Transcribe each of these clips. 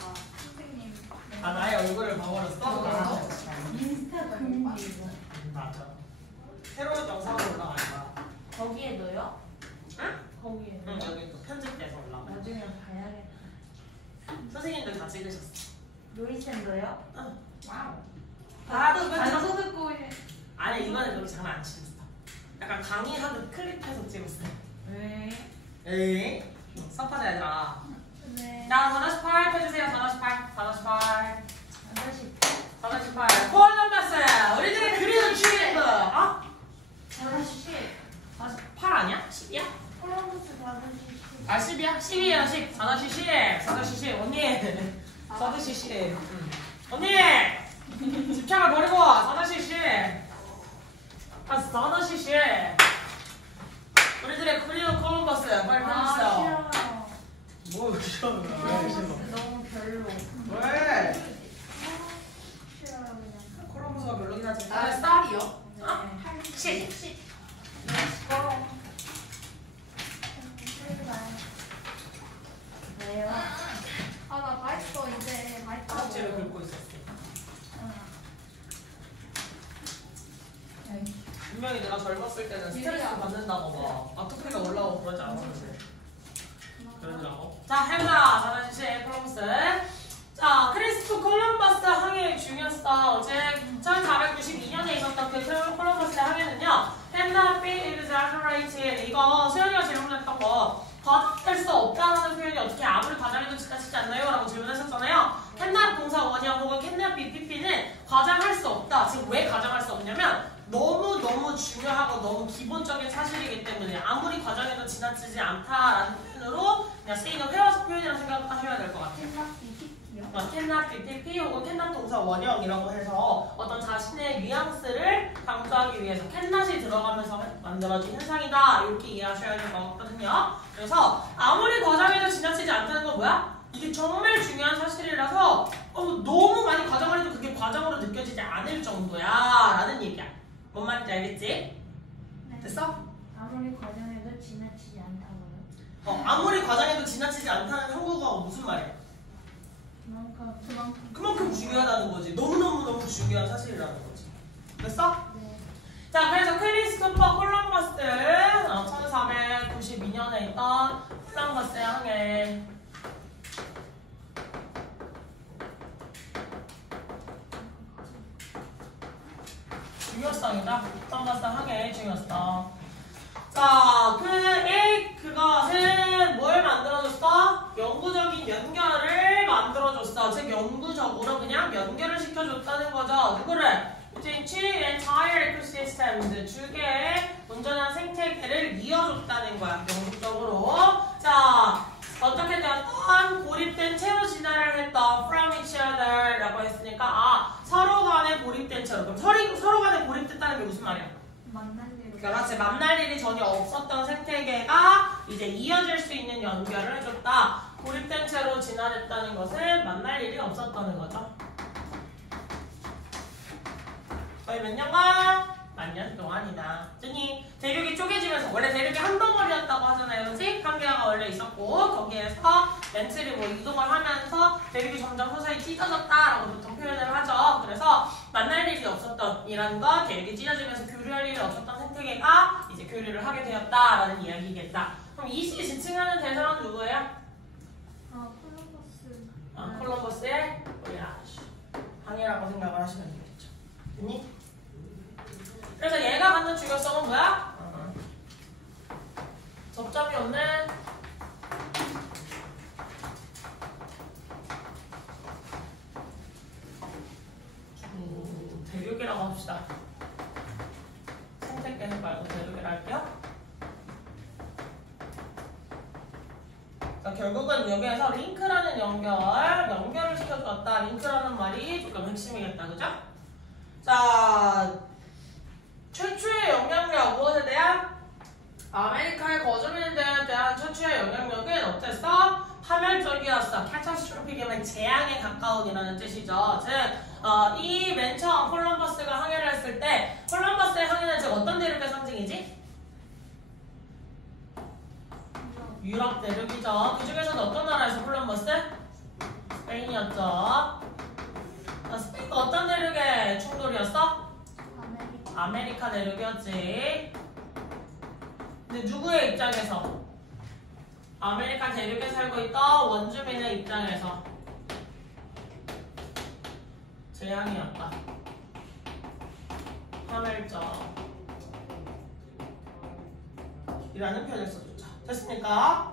보다가 선생님. 아 나의 얼굴을 봐버렸어? 인스타그램. 맞아. 새로운 영상으로 올라갈 거야. 거기에도요? 응? 거기에. 응 여기 또 편집돼서 올라가. 나중에 봐야겠다. 선생님들 다 찍으셨어. 요리쌤도요? 응. 와우. 나도 단서 듣고 아니 이번에 그렇게 장난 안 치셨어. 약간 강의하듯 클립해서 찍었어. 왜? 에이 섭하자 얘들아. 네. 자 4-8 펴주세요. 4-8 4-8 다시 4-8 폴 넘겼어요. 우리들의 그리는 주인공. 어? 8 아니야? 10이야? 콜럼버스 5시 아 10이야? 10이에요 10 4-10 4-10 언니 4-10 언니 집착을 버리고 4-10 4-10 우리들의 그리는 콜럼버스 빨리 펴주세요. 뭐 싫어 콜럼버스 너무 별로. 왜? 싫어요 그냥. 콜럼버스가 별로긴 하지. 아, 쌀이요? 네. 10 왜요? 아, 나 다 했어, 이제. 다 했다고. 깍지를 긁고 있었어. 분명히 내가 젊었을 때는 스트레스 받는다고 막 아토피가 올라오고 그러지 않았는데 그러더라고. 자 해보자. 4-10 콜럼버스. 자 크리스토 콜럼버스 항해의 중요성. 어제 1492년에 있었던 그 콜럼버스 항해는요. cannot be exaggerated. 이거 수연이가 질문했던 거 과장될 수 없다는 표현이 어떻게 아무리 과장해도 지나치지 않나요? 라고 질문했었잖아요. cannot 동사 원형 혹은 cannot be pp는 과장할 수 없다. 지금 왜 과장할 수 없냐면 너무너무 중요하고 너무 기본적인 사실이기 때문에 아무리 과장해도 지나치지 않다라는 표현으로 그냥 쓰이는 회화적 표현이라고 생각하셔야 될 것 같아요. cannot be pp 혹은 cannot 동사 원형이라고 해서 어떤 자신의 뉘앙스를 강조하기 위해서 cannot이 들어가면서 만들어진 현상이다 이렇게 이해하셔야 될 것 같거든요. 그래서 아무리 과장해도 지나치지 않다는 건 뭐야? 이게 정말 중요한 사실이라서 너무 많이 과장을 해도 그게 과장으로 느껴지지 않을 정도야 라는 얘기야. 뭔 말인지 알겠지? 네. 됐어? 아무리 과정해도 지나치지 않다고요? 아무리 과장해도 지나치지 않다는 한국어가 무슨 말이야? 그만큼 중요하다는 거지. 너무너무 중요한 사실이라는 거지. 됐어? 네. 자, 그래서 크리스토퍼 콜럼버스 1492년에 있던 콜럼버스의 항해 중요성이다. 콜럼버스 항해의 중요성. 자, 그것은 뭘 만들어줬어? 영구적인 연결을 만들어줬어. 즉, 영구적으로 그냥 연결을 시켜줬다는 거죠. 누구를? Between two entire ecosystems. 두 개의 온전한 생태계를 이어줬다는 거야. 영구적으로. 자, 어떻게 되었던? 고립된 채로 진화를 했던 from each other 라고 했으니까 서로 간에 고립된 채로. 그럼 서로 간에 고립됐다는 게 무슨 말이야? 그렇지. 만날 일이 전혀 없었던 생태계가 이제 이어질 수 있는 연결을 해줬다. 고립된 채로 진화됐다는 것은 만날 일이 없었다는 거죠. 거의 몇 년간? 10년 동안이다. 그니 대륙이 쪼개지면서 원래 대륙이 한 덩어리였다고 하잖아요. 그렇지? 판게아가 원래 있었고 거기에서 멘틀이 이동을 하면서 대륙이 점점 서서히 찢어졌다라고 보통 표현을 하죠. 그래서 만날 일이 없었던 이란 것, 대륙이 찢어지면서 교류할 일이 없었던 생태계가 이제 교류를 하게 되었다라는 이야기겠다. 그럼 이 시 지칭하는 대상은 누구예요? 콜럼버스. 콜럼버스의 voyage. 항해라고 생각을 하시면 되겠죠. 됐니? 그래서 얘가 갖는 중요성은 뭐야? 접점이 없는 대륙이라고 합시다. 생태계 말고 대륙이라 할게요. 자, 결국은 여기에서 링크라는 연결을 시켜주었다. 링크라는 말이 조금 핵심이겠다. 그죠? 자, 최초의 영향력 무엇에 대한? 아메리카의 거주민들에 대한 최초의 영향력은 어땠어? 파멸적이었어. 캐타스트로픽이면 재앙에 가까운이라는 뜻이죠. 즉, 이 맨 처음 콜럼버스가 항해를 했을 때 콜럼버스의 항해는 즉 어떤 대륙의 상징이지? 유럽 대륙이죠. 그 중에서는 어떤 나라에서 콜럼버스? 스페인이었다. 충돌이었죠. 자, 스페인과 어떤 대륙의 충돌이었어? 아메리카 대륙이었지. 근데 누구의 입장에서? 아메리카 대륙에 살고 있던 원주민의 입장에서 재앙이었다. 파멸적 이라는 표현을 써줬죠. 됐습니까?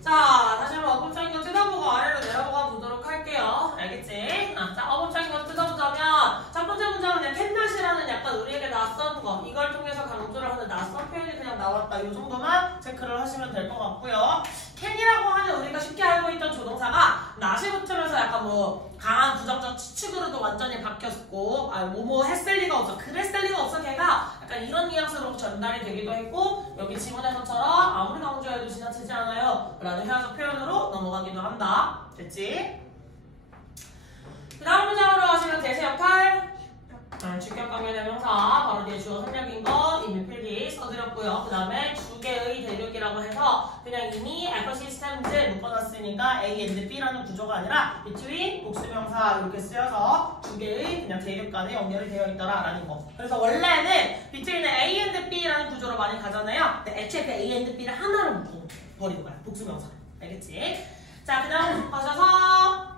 자, 다시 한번 어법적인 거 뜯어보고 아래로 내려가 보도록 할게요. 알겠지? 자, 어법적인 거 뜯어보자면 첫 번째 문장은 그냥 캔낫이라는 약간 우리에게 낯선 거, 이걸 통해서 강조를 하는 낯선 표현이 그냥 나왔다. 이 정도만 체크를 하시면 될 것 같고요. 캔이라고 하는 우리가 쉽게 알고 있던 조동사가 낫이 붙으면서 약간 뭐 강한 부정적 추측으로도 완전히 바뀌었고, 뭐뭐 했을 리가 없어, 그랬을 리가 없어, 걔가 약간 이런 뉘앙스로 전달이 되기도 했고, 여기 지문에서처럼 아무리 강조해도 지나치지 않아요 라는 회화적 표현으로 넘어가기도 한다. 됐지? 그 다음 문장으로 하시면 대세 역할, 주격 관계대명사, 바로 뒤에 주어 생략인 거 이미 필기 써드렸고요. 그 다음에 두 개의 대륙이라고 해서 그냥 이미 에코시스템즈에 묶어놨으니까 A and B라는 구조가 아니라 between 복수명사 이렇게 쓰여서 두 개의 그냥 대륙 간에 연결이 되어 있더라라는 거. 그래서 원래는 between A and B라는 구조로 많이 가잖아요. 근데 애초에 그 A and B를 하나로 묶어버리는 거야. 복수명사. 알겠지? 자, 그 다음 가셔서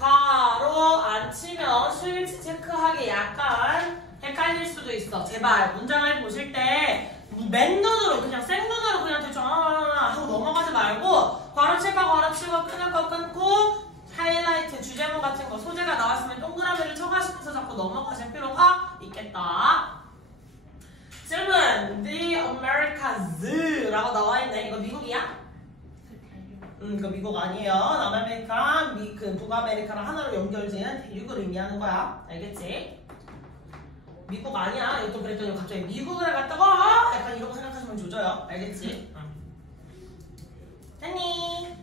괄호 안 치면 수일치 체크하기 약간 헷갈릴 수도 있어. 제발 문장을 보실 때 맨눈으로 그냥 생눈으로 그냥 대충 하고 넘어가지 말고 괄호 칠거 괄호 치고 끊을 거 끊고 하이라이트 주제문 같은 거 소재가 나왔으면 동그라미를 쳐가시면서 자꾸 넘어가실 필요가 있겠다. 질문 The Americas 라고 나와있네. 이거 미국이야? 이거 미국 아니에요. 남아메리카, 그 북아메리카랑 하나로 연결지은 대륙을 의미하는 거야. 알겠지? 미국 아니야. 이것도 그랬더니 갑자기 미국을 갔다가 약간 이런 거 생각하시면 조져요. 알겠지? 됐니?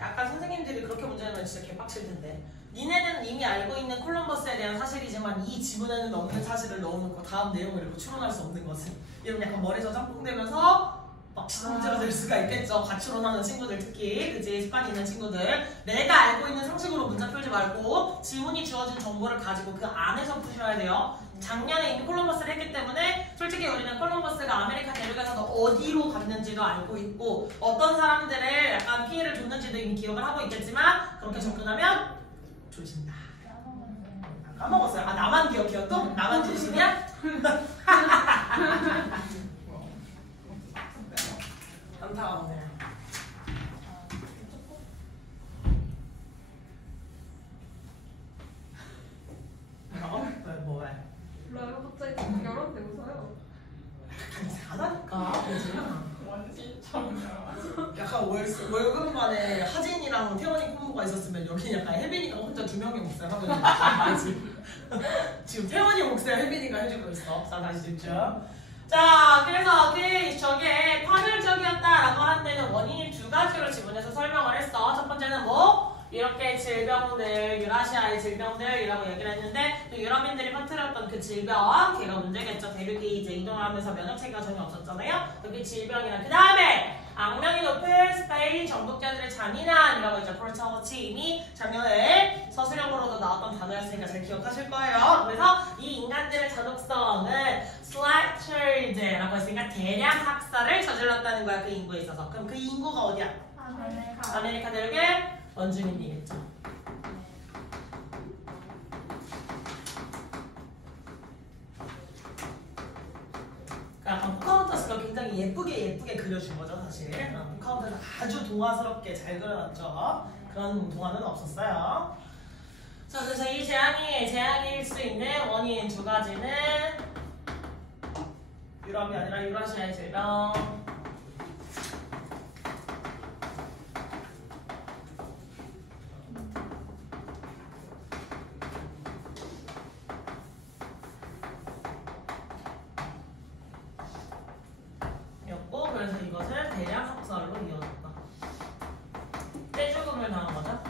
약간 선생님들이 그렇게 문제 내면 진짜 개빡칠 텐데. 니네는 이미 알고 있는 콜럼버스에 대한 사실이지만 이 지문에는 없는 사실을 넣어놓고 다음 내용을 읽고 추론할 수 없는 것은 이러면 약간 머리에서 짬뽕되면서 막 문제가 될 수가 있겠죠. 가추론하는 친구들 특히 그치 습관이 있는 친구들 내가 알고 있는 상식으로 문자 풀지 말고 지문이 주어진 정보를 가지고 그 안에서 푸셔야 돼요. 작년에 이미 콜럼버스를 했기 때문에 솔직히 우리는 콜럼버스가 아메리카 대륙에서 어디로 갔는지도 알고 있고 어떤 사람들을 약간 피해를 줬는지도 이미 기억을 하고 있겠지만 그렇게 접근하면 조진다. 까먹었어요. 아 나만 기억해요 또? 나만 조심이야? 안타가 오네요. 뭐라고? 왜? 몰라요. 갑자기 열었는데 웃어요. 이상하다니까. 원신처럼. 약간 월급만에 하진이랑 태원이 콤보가 있었으면 여기 약간 혜빈이가 혼자 두 명의 몫을 하고 있는 거지. 지금 태원이 몫을 혜빈이가 해주고 있어. 자 다시 듣죠. 자, 그래서 저게 파멸적이었다라고 하는 데는 원인이 두 가지로 지문에서 설명을 했어. 첫 번째는 뭐? 이렇게 질병들, 유라시아의 질병들이라고 얘기를 했는데 또 유럽인들이 퍼뜨렸던 그 질병, 걔가 문제겠죠. 대륙이 이제 이동하면서 면역체계가 전혀 없었잖아요. 그게 질병이랑 그 다음에 악명이 높은 스페인 정복자들의 잔인함이라고 이제 포르차워치 이미 작년에 서술형으로도 나왔던 단어였으니까 잘 기억하실 거예요. 그래서 이 인간들의 잔혹성은 slaughtered라고 했으니까 대량 학살을 저질렀다는 거야. 그 인구에 있어서. 그럼 그 인구가 어디야? 아메리카 대륙의 원주민이겠죠. 약간 포카혼타스가 굉장히 예쁘게 그려준 거죠 사실. 포카혼타스 아주 동화스럽게 잘 그려놨죠. 그런 동화는 없었어요. 자, 그래서 이 재앙일 수 있는 원인 두 가지는 유럽이 아니라 유라시아의 질병. 그래서 이것을 대량 학살로 이어졌다. 떼죽음을 당한 거죠.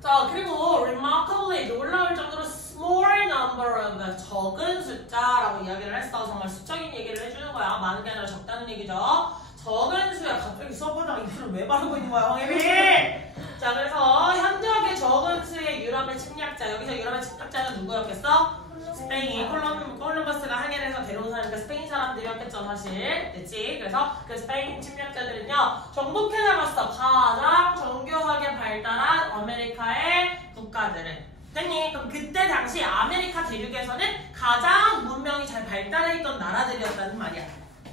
자, 그리고 remarkably 놀라울 정도로 small number of 적은 숫자라고 라고 이야기를 했어. 정말 수적인 얘기를 해주는 거야. 많은 게 아니라 적다는 얘기죠. 적은 수야. 갑자기 수업하다가 입술을 왜 바르고 있는 거야, 황혜빈? 자, 그래서 현저하게 적은 수의 유럽의 침략자. 여기서 유럽의 침략자는 누구였겠어? 스페인. 콜럼버스가 항해를 해서 데려온 사람이니까 스페인 사람들이었겠죠, 사실. 됐지? 그래서 그 스페인 침략자들은요, 정복해 나갔어. 가장 정교하게 발달한 아메리카의 국가들은. 됐니? 그럼 그때 당시 아메리카 대륙에서는 가장 문명이 잘 발달해 있던 나라들이었다는 말이야.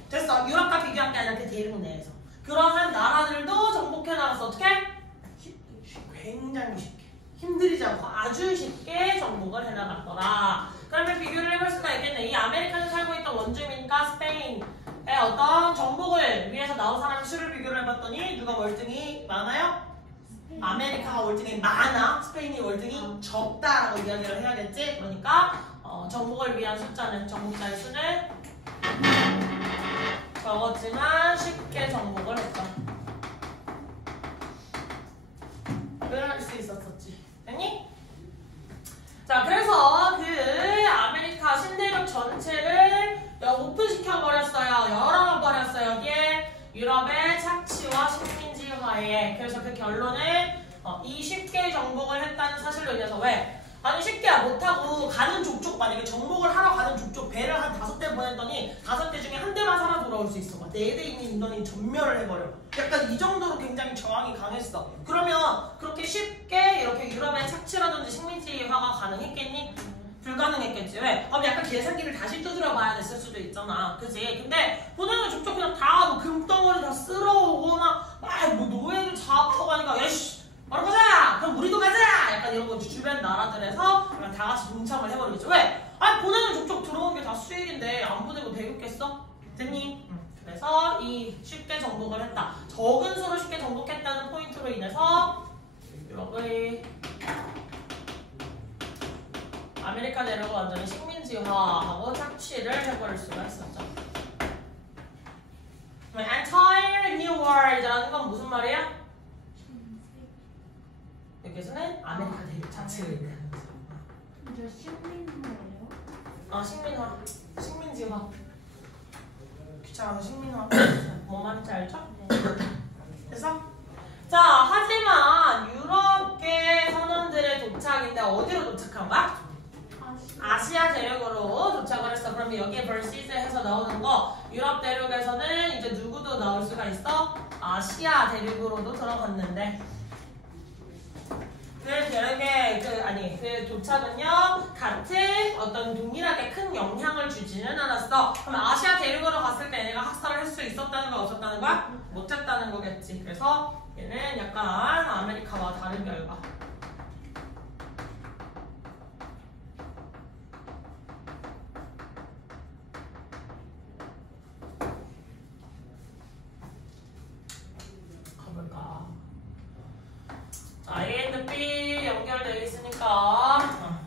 됐어. 유럽과 비교한 게 아니라 그 대륙 내에서. 그러한 나라들도 정복해 나가서 어떻게? 굉장히 쉽게. 힘들이지 않고 아주 쉽게 정복을 해나갔더라. 그러면 비교를 해볼 수가 있겠네. 이 아메리카에 살고 있던 원주민과 스페인의 어떤 정복을 위해서 나온 사람의 수를 비교를 해봤더니 누가 월등히 많아요? 아메리카가 월등히 많아. 스페인이 월등히 적다라고 이야기를 해야겠지. 그러니까 정복을 위한 숫자는 정복자의 수는 적었지만 쉽게 정복을 했다. 그럴 수 있었었지. 됐니? 자, 그래서 그 아메리카 신대륙 전체를 오픈시켜버렸어요. 열어버렸어요. 여기에 유럽의 착취와 식민지화에. 그래서 그 결론은 이 쉽게 정복을 했다는 사실로 인해서 왜? 아니 쉽게 못하고 가는 족족 만약에 정복을 하러 가는 족족 배를 한 5대 보냈더니 5대 중에 한 대만 살아 돌아올 수 있어. 4대 있는 인원이 전멸을 해버려. 약간 이 정도로 굉장히 저항이 강했어. 그러면 그렇게 쉽게 이렇게 유럽의 착취라든지 식민지화가 가능했겠니? 불가능했겠지. 왜? 약간 계산기를 다시 두드려 봐야 됐을 수도 있잖아. 그치? 근데 보내는 족족 그냥 다 금덩어리 다 쓸어오거나 뭐 노예를 잡아가니까 야씨 바로 가자! 그럼 우리도 가자! 약간 이런 거 주변 나라들에서 그냥 다 같이 동참을 해버리겠죠. 왜? 아니 보내는 족족 들어온 게 다 수익인데 안 보내고 배겼겠어? 됐니? 그래서 이 쉽게 정복을 했다. 적은 수로 쉽게 정복했다는 포인트로 인해서 유럽의 아메리카 내륙을 완전히 식민지화하고 착취를 해버릴 수가 있었죠. Entire New World라는 건 무슨 말이야? 여기서는 아메리카 대륙 자체를 얘기하는 거죠. 저 식민화예요? 식민화. 식민지화. 귀찮아서 식민화. 뭔 말인지 알죠? 네. 그래서 자, 하지만 유럽계 선원들의 도착인데 어디로 도착한 거야? 아시아 대륙으로 도착을 했어. 그러면 여기에 versus 해서 나오는 거 유럽 대륙에서는 이제 누구도 나올 수가 있어? 아시아 대륙으로도 들어갔는데 그 대륙의 그 도착은요 같은 어떤 동일하게 큰 영향을 주지는 않았어. 그럼 아시아 대륙으로 갔을 때 얘네가 학살을 할 수 있었다는 거야? 없었다는 거야? 못했다는 거겠지. 그래서 얘는 약간 아메리카와 다른 결과. 가볼까? A and B 연결되어 있으니까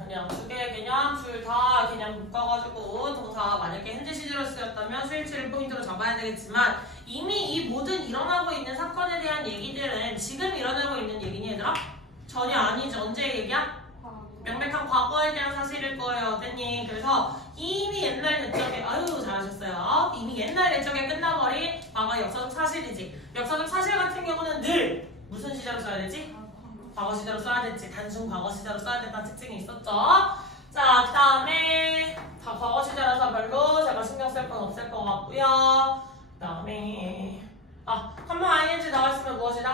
그냥 두 개의 개념, 둘 다 그냥 묶어가지고 동사 만약에 현재 시제로 쓰였다면 수일치를 포인트로 잡아야 되겠지만 이미 이 모든 일어나고 있는 사건에 대한 얘기들은 지금 일어나고 있는 얘기니 얘들아? 전혀 아니죠. 언제 얘기야? 명백한 과거에 대한 사실일 거예요. 됐니? 그래서 이미 옛날 옛적에 잘하셨어요. 이미 옛날 옛적에 끝나버린 과거 역사적 사실이지. 역사적 사실 같은 경우는 늘 무슨 시제로 써야 되지? 과거 시제로 써야 됐지. 단순 과거 시제로 써야 된다는 특징이 있었죠. 자, 그 다음에 다 과거 시제라서 별로 제가 신경 쓸 건 없을 것 같고요. 그 다음에 한번 ing 나와있으면 무엇이다?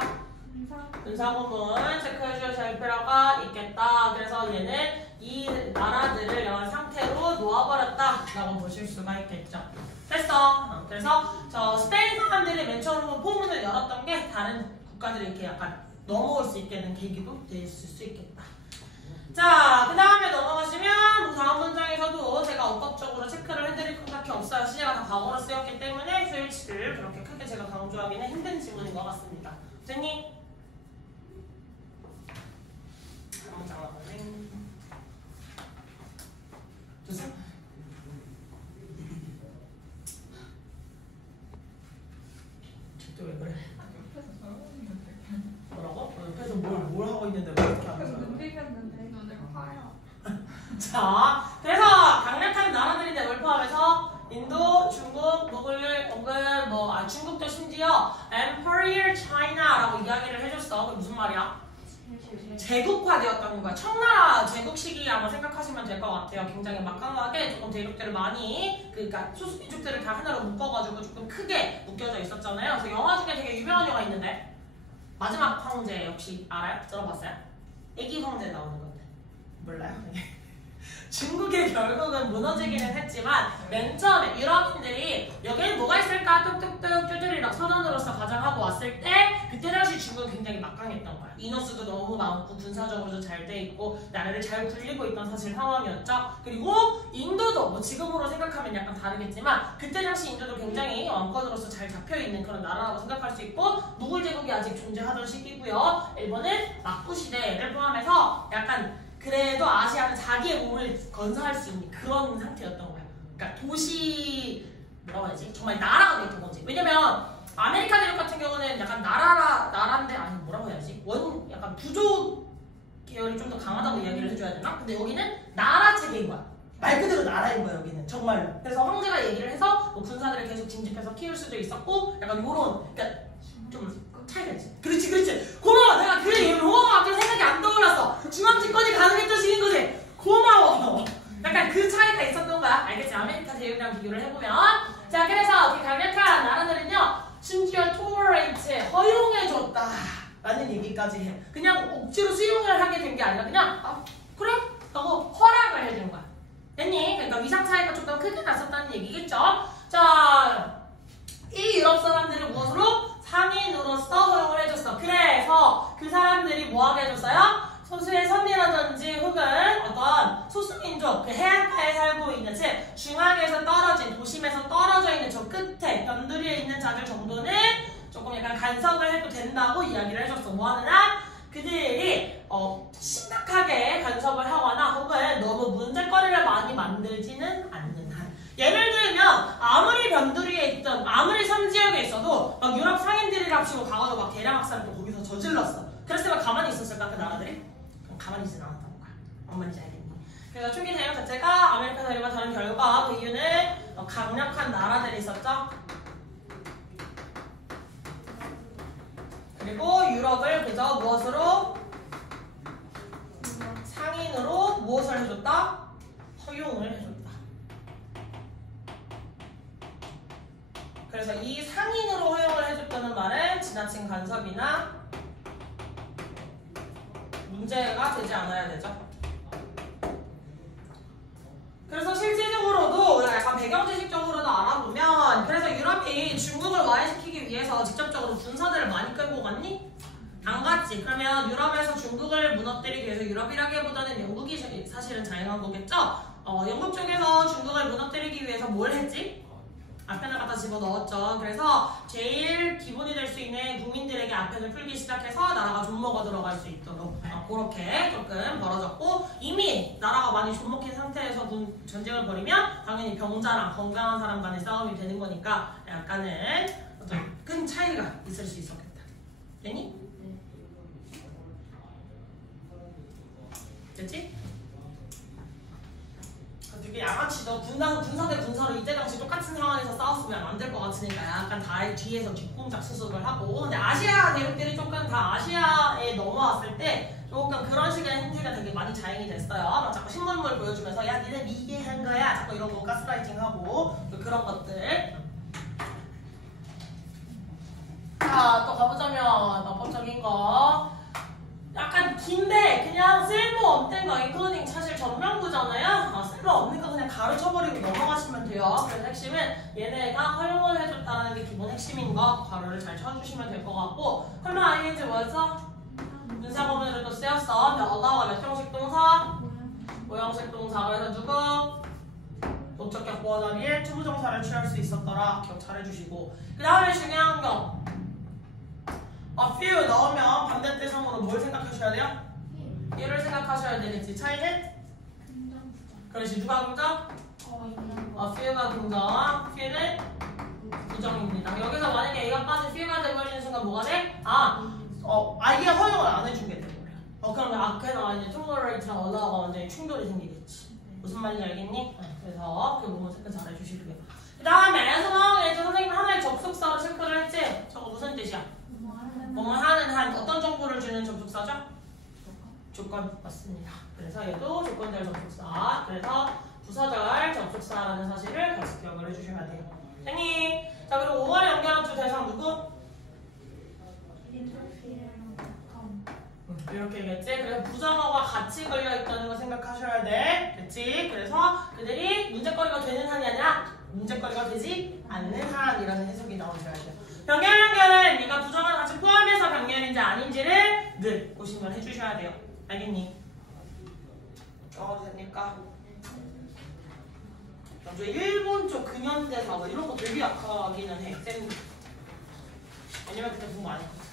분사구문 체크해줄 필요가 있겠다. 그래서 얘는 이 나라들을 이런 상태로 놓아버렸다 라고 보실 수가 있겠죠. 됐어. 그래서 저 스페인 사람들이 맨 처음 포문을 열었던 게 다른 국가들이 이렇게 약간 넘어올 수 있게 된 계기도 될 수 있겠다. 자, 그 다음에 넘어가시면 다음 문장에서도 제가 언법적으로 체크를 해드릴 것 같이 없어요. 시제가 다 과거로 쓰였기 때문에 수일치를 그렇게 크게 제가 강조하기는 힘든 지문인 것 같습니다. 됐니? 문장 나가네. 됐어? 또 왜 그래? 뭐라고? 옆에서 뭘 하고 있는데 왜 이렇게 하는 거야? 눈 비볐는데 눈을 파요. 자, 그래서 강력한 나라들인데 뭘 포함해서 인도, 중국, 모글, 혹은 중국도 심지어 Imperial China라고 이야기를 해줬어. 그게 무슨 말이야? 제국화되었다는 거야. 청나라 제국 시기 아마 생각하시면 될 것 같아요. 굉장히 막강하게 조금 대륙들을 많이, 그러니까 소수민족들을 다 하나로 묶어가지고 조금 크게 묶여져 있었잖아요. 그래서 영화 중에 되게 유명한 영화 있는데 마지막 황제 혹시 알아요? 들어봤어요? 애기 황제 나오는 건데 몰라요? 중국이 결국은 무너지기는 했지만 맨 처음에 유럽인들이 여기에 뭐가 있을까 뚝뚝뚝 쭈쭈리랑 선언으로서 가장하고 왔을 때 그때 당시 중국은 굉장히 막강했던 거야. 인원수도 너무 많고 군사적으로도 잘 돼 있고 나라를 잘 굴리고 있던 사실 상황이었죠. 그리고 인도도 뭐 지금으로 생각하면 약간 다르겠지만 그때 당시 인도도 굉장히 왕권으로서 잘 잡혀있는 그런 나라라고 생각할 수 있고 무굴 제국이 아직 존재하던 시기고요. 일본은 막부 시대를 포함해서 약간 그래도 아시아는 자기의 몸을 건설할 수 있는 그런 상태였던 거야. 그러니까 도시 뭐라고 해야지? 정말 나라가 됐던 거지. 왜냐면 아메리카 대륙 같은 경우는 약간 나라인데 아니 뭐라고 해야지? 약간 부족 계열이 좀 더 강하다고 이야기를 해줘야 되나? 근데 여기는 나라 체계인 거야. 말 그대로 나라인 거야 여기는 정말로. 그래서 황제가 얘기를 해서 뭐 군사들을 계속 징집해서 키울 수도 있었고 약간 요런 그러니까 좀 차이가 있지. 그렇지. 고마워. 내가 그 얘기를 갑자기 생각이 안 떠올랐어. 중앙집권이 가능했던 시기인 거지. 고마워. 약간 그 차이가 있었던 거야. 알겠지? 아메리카 대륙이랑 비교를 해보면. 자, 그래서 그 강력한 나라들은요. 심지어 tolerate, 허용해줬다 라는 얘기까지 해. 그냥 억지로 수용을 하게 된 게 아니라 그냥 그래? 라고 허락을 해준 거야. 됐니? 그러니까 위상 차이가 조금 크게 났었다는 얘기겠죠? 자, 이 유럽 사람들을 무엇으로? 상인으로서 허용을 해줬어. 그래서 그 사람들이 뭐하게 해줬어요? 소수의 섬이라든지 혹은 어떤 소수민족, 그 해안가에 살고 있는, 즉 중앙에서 떨어진, 도심에서 떨어져 있는 저 끝에 변두리에 있는 자들 정도는 조금 약간 간섭을 해도 된다고 이야기를 해줬어. 뭐하느냐? 그들이 심각하게 간섭을 하거나 혹은 너무 문제거리를 많이 만들지는 않는 한. 예를 들면 아무리 변두리에 있던 아무리 섬지역에 있어도 막 유럽 상인들이랑 치고 가가지고 막 대량 학살을 또 거기서 저질렀어. 그랬으면 가만히 있었을까 그 나라들이? 가만히 있진 않았다는 거야. 뭔 말인지 알겠니? 그래서 초기 대륙 자체가 아메리카 대륙과 다른 결과 그 이유는 강력한 나라들이 있었죠. 그리고 유럽을 그저 무엇으로? 상인으로 무엇을 해줬다? 허용을 해줬다. 그래서 이 상인으로 허용을 해줬다는 말은 지나친 간섭이나 문제가 되지 않아야 되죠. 그래서 실질적으로도 우리가 약간 배경지식적으로도 알아보면 그래서 유럽이 중국을 와해시키기 위해서 직접적으로 군사들을 많이 끌고 갔니? 안 갔지. 그러면 유럽에서 중국을 무너뜨리기 위해서 유럽이라기보다는 영국이 사실은 자행한 거겠죠? 영국 쪽에서 중국을 무너뜨리기 위해서 뭘 했지? 아펜을 갖다 집어넣었죠. 그래서 제일 기본이 될 수 있는 국민들에게 아펜을 풀기 시작해서 나라가 존먹어 들어갈 수 있도록 그렇게 조금 벌어졌고 이미 나라가 많이 존먹힌 상태에서 전쟁을 벌이면 당연히 병자랑 건강한 사람 간의 싸움이 되는 거니까 약간은 어떤 큰 차이가 있을 수 있었겠다. 됐니? 됐지? 되게 양아치 너 군사 대 군사로 이때 당시 똑같은 상황에서 싸웠으면 안 될 것 같으니까 약간 다 뒤에서 뒷공작 수습을 하고 근데 아시아 대륙들이 조금 다 아시아에 넘어왔을 때 조금 그런 식의 행태가 되게 많이 자행이 됐어요. 막 자꾸 신문물 보여주면서 야 니네 미개 한 거야 자꾸 이러고 가스라이팅하고 그런 것들. 자 또 가보자면 마법적인 거 약간 긴데 그냥 쓸모없는 거 인클루딩 사실 전명구잖아요. 쓸모없는 거 그냥 가르쳐버리고 넘어가시면 돼요. 그래서 핵심은 얘네가 활용을 해줬다는 게 기본 핵심인 거 가로를 잘 쳐주시면 될 것 같고 설마 ing 뭐였어? 분사구문으로도 쓰였어. 근데 allow가 몇 형식 동사? 모형식 동사. 그래서 누구? 목적격 보어 자리에 투부정사를 취할 수 있었더라. 기억 잘 해주시고 그 다음에 중요한 거 A few 넣으면 반대대상으로 뭘 생각하셔야 돼요? 얘를 생각하셔야 되겠지. 차이는? 그렇지. 누가 긍정? A few가 긍정, few는 부정입니다. 여기서 만약에 A가 빠진 few가 돼버리는 순간 뭐가 돼? 아예 허용을 안 해준 게 돼버려. 그러면 그냥 이제 tolerate랑 allow가 완전히 충돌이 생기겠지. 무슨 말인지 알겠니? 그래서 그 부분 체크 잘 해주시고요. 조건 맞습니다. 그래서 얘도 조건절 접속사. 그래서 부사절 접속사라는 사실을 같이 기억을 해주셔야 돼요. 됐니? 자, 그리고 5번에 연결한 두 대상 누구? 이렇게 얘기했지? 그래서 부정어가 같이 걸려있다는 거 생각하셔야 돼. 됐지? 그래서 그들이 문제거리가 되는 한이 아니라 문제거리가 되지 않는 한이라는 해석이 나오셔야 돼요. 병렬 연결은 네가 부정어를 같이 포함해서 병렬인지 아닌지를 늘 고심을 해주셔야 돼요. 알겠니? 적어도 됩니까? 저 일본 쪽 근현대사 뭐 이런 거 되게 약하기는 해. 쌤. 왜냐면 그때 공부 안 했거든.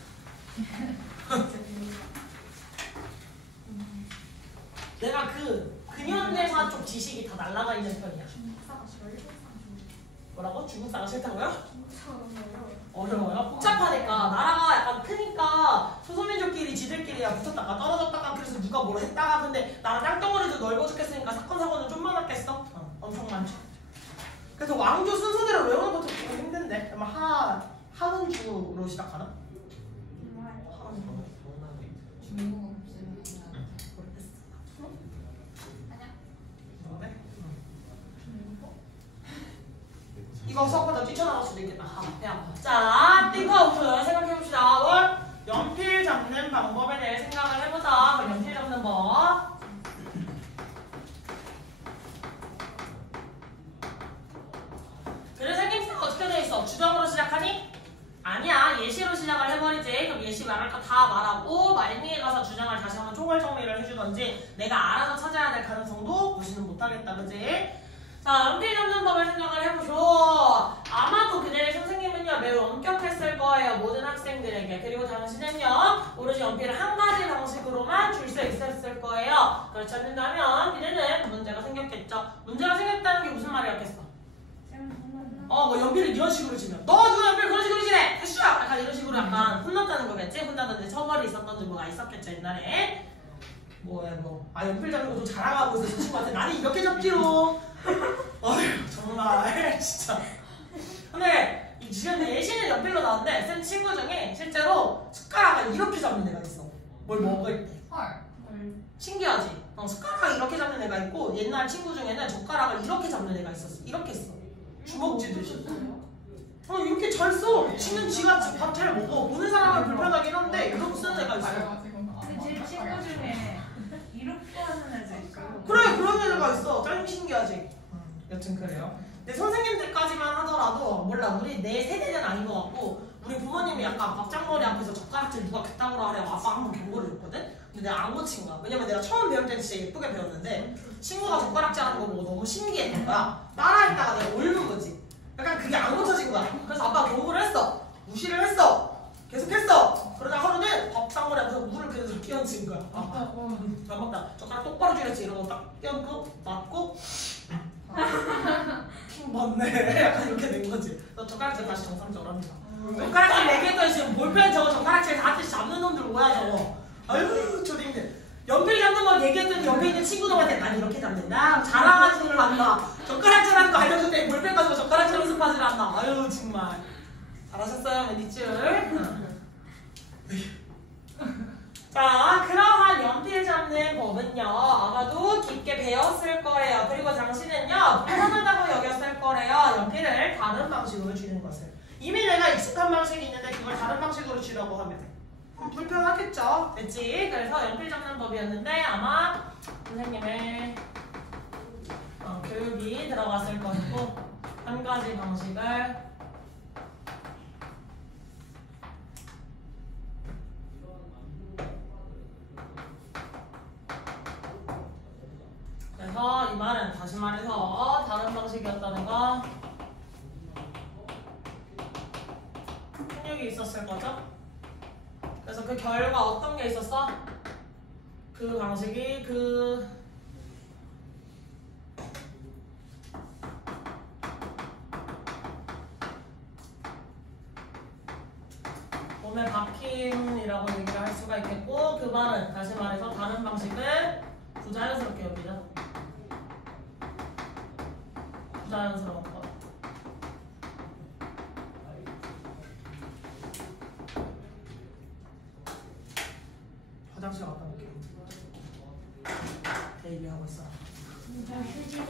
내가 그 근현대사 쪽 지식이 다 날라가 있는 편이야. 뭐라고? 중국사가 싫다고요? 어려워요? 복잡하니까 나라가 약간 크니까 소소민족끼리 지들끼리야 붙었다가 떨어졌다가 그래서 누가 뭘 했다가 근데 나라 땅덩어리도 넓어 죽겠으니까 사건 사고는 좀 많았겠어? 엄청 많죠. 그래서 왕조 순서대로 외우는 것도 되게 힘든데 그러면 하은주로 시작하나? 중국 이거 수업하다 뛰쳐나갈 수도 있겠다. 배 아파. 자, 띵크아웃 생각해봅시다. 연필 잡는 방법에 대해 생각을 해보자. 그럼 연필 잡는 법. 그래 생김새가 어떻게 돼 있어? 주정으로 시작하니? 아니야. 예시로 시작을 해버리지. 그럼 예시 말할 거 다 말하고 말미에 가서 주장을 다시 한번 총괄 정리를 해주던지 내가 알아서 찾아야 될 가능성도 무시는 못하겠다. 그지? 자, 연필 잡는 법을 생각을 해보죠. 아마도 그대의 선생님은요 매우 엄격했을 거예요. 모든 학생들에게. 그리고 당신은요 오로지 연필을 한 가지 방식으로만 줄 수 있었을 거예요. 그렇지 않는다면 니네는 문제가 생겼겠죠. 문제가 생겼다는 게 무슨 말이었겠어? 뭐 연필을 이런 식으로 치면 너 누가 연필 그런 식으로 치네! 됐어! 약간 이런 식으로 약간 혼났다는 거겠지? 혼나던데 처벌이 있었던 정도가 있었겠죠 옛날에. 연필 잡는 거 좀 자랑하고 있어 그 친구한테. 나는 이렇게 잡지로. 어휴 정말 진짜. 근데 지금 예시는 연필로 나왔는데 쌤 친구 중에 실제로 숟가락을 이렇게 잡는 애가 있어. 뭘 먹을 때. 헐. 신기하지? 숟가락을 이렇게 잡는 애가 있고 옛날 친구 중에는 젓가락을 이렇게 잡는 애가 있었어. 이렇게 했어. 주먹 쥐듯이. 이렇게 잘 써. 치는 지가 밥 잘 먹어. 보는 사람은 불편하긴 한데 이렇게 쓰는 애가 있어. 근데 제 친구 중에 이렇게 하는 애도 있고. 그래 그런 애가 있어. 짱 신기하지? 여튼 그래요. 근데 선생님들까지만 하더라도 몰라 우리 내 세대는 아닌 것 같고 우리 부모님이 약간 밥장머리 앞에서 젓가락질 누가 그따구로 하려고 아빠 한번 경고를 줬거든? 근데 내가 안 고친 거야. 왜냐면 내가 처음 배울 때는 진짜 예쁘게 배웠는데 친구가 젓가락질 하는 거 보고 너무 신기했던 거야. 따라했다가 내가 옳는 거지. 약간 그게 안 고쳐진 거야. 그래서 아빠가 경고를 했어. 무시를 했어. 계속 했어. 그러다 하루는 밥상머리 앞에서 물을 계속 끼얹은 거야. 잘 먹다. 젓가락 똑바로 쥐랬지. 이러고 딱 끼얹고 맞고 맞네. 약간 이렇게 된 거지. 너 젓가락질 다시 정상적으로 합니다. 젓가락질 얘기했더니 지금 볼펜 저거 젓가락질 다 잡는 놈들 뭐야 저거. 아유 초딩들. 연필 잡는 거 얘기했더니 옆에 있는 친구들한테 난 이렇게 잡는다. 자랑하지를 않나. 젓가락질 하는 거 알려줬더니 볼펜 가지고 젓가락질 연습하지를 않나. 아유 정말. 잘하셨어요 맨디줄. 자, 그러한 연필 잡는 법은요 아마도 깊게 배웠을 거예요. 그리고 당신은요 불편하다고 여겼을 거래요. 연필을 다른 방식으로 쥐는 것을. 이미 내가 익숙한 방식이 있는데 그걸 다른 방식으로 쥐라고 하면 불편하겠죠. 됐지? 그래서 연필 잡는 법이었는데 아마 선생님의 교육이 들어갔을 것이고 한 가지 방식을 그래서 이 말은 다시 말해서 다른 방식이었다는 거 훈육이 있었을 거죠? 그래서 그 결과 어떤 게 있었어? 그 방식이 몸에 박힘이라고 얘기를 할 수가 있겠고 그 말은 다시 말해서 다른 방식을 부자연스럽게 여기자. 부자연스러운 것. 화장실 갔다 올게요. 대비하고 있어. 잘 쓰지